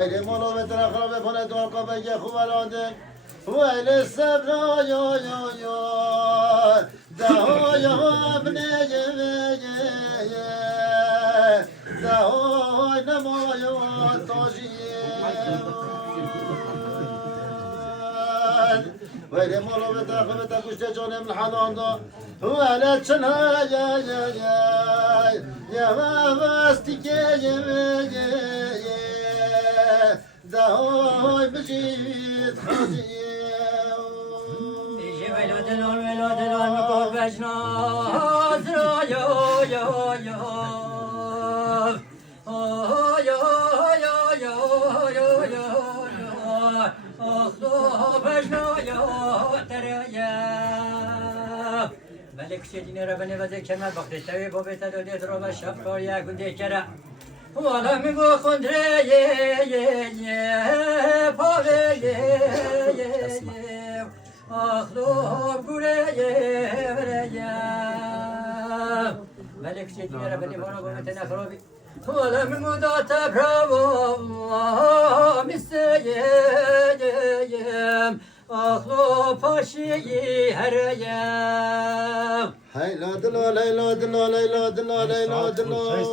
ویل مولو به طرف خراب کنه تو آقا بگه خوب الاده ویل صبر یا یا یا دها یا ابنه دها نمایا تاجیه ویل مولو به طرف به تکشت جانم الحنان دا ویل چنها یا یا یا یا واستی که دهای بجید خزیه بیشی ولادلان مکن بجناز را یا یا یا ملك سيدنا ربنا وذي كما بقت التوي بوبيتا دودي دروبا شفقار يا كنتي كرا والا من بو خندري پاوي اخلو بوري ملك سيدنا ربنا وانا بوبيتا نخربي والا من مدات براو مسيم اخلو پاشی هریم هیلا دلال هیلا دلال هیلا دلال هیلا دلال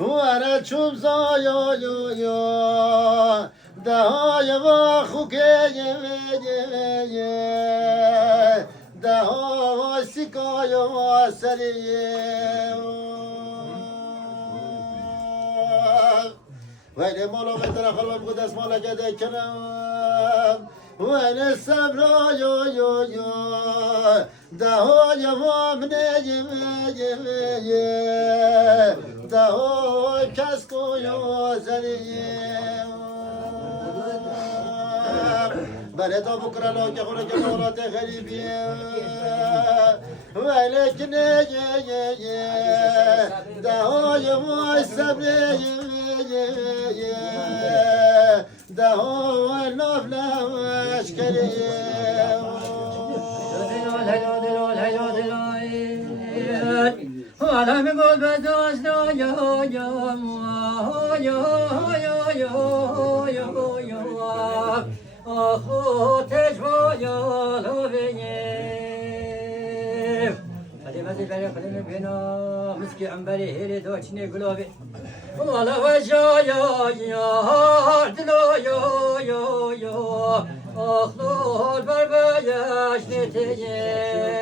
وارا چوب زایا یا یا دهای و خوکه دهای سکای و سریه ویل مالا به طرف خلوم بود از مالا گده کنم ویل صبر یا یا یا دهای وامنه دهای کس کو یا زنیه بله تا بکره لاکه خونه که مولات غریبیه ویل کنه دهای وای صبر دهان نافلش کریه حالا میگل بداز یا یا یا یا یا آخو تجوا لوبینه خلی مزی بری خلی میبینا مسکی عمبری هیری دوچنی گلابی والا وجا یا یا دلو یا یا یا آخلو بر بیاش نتیه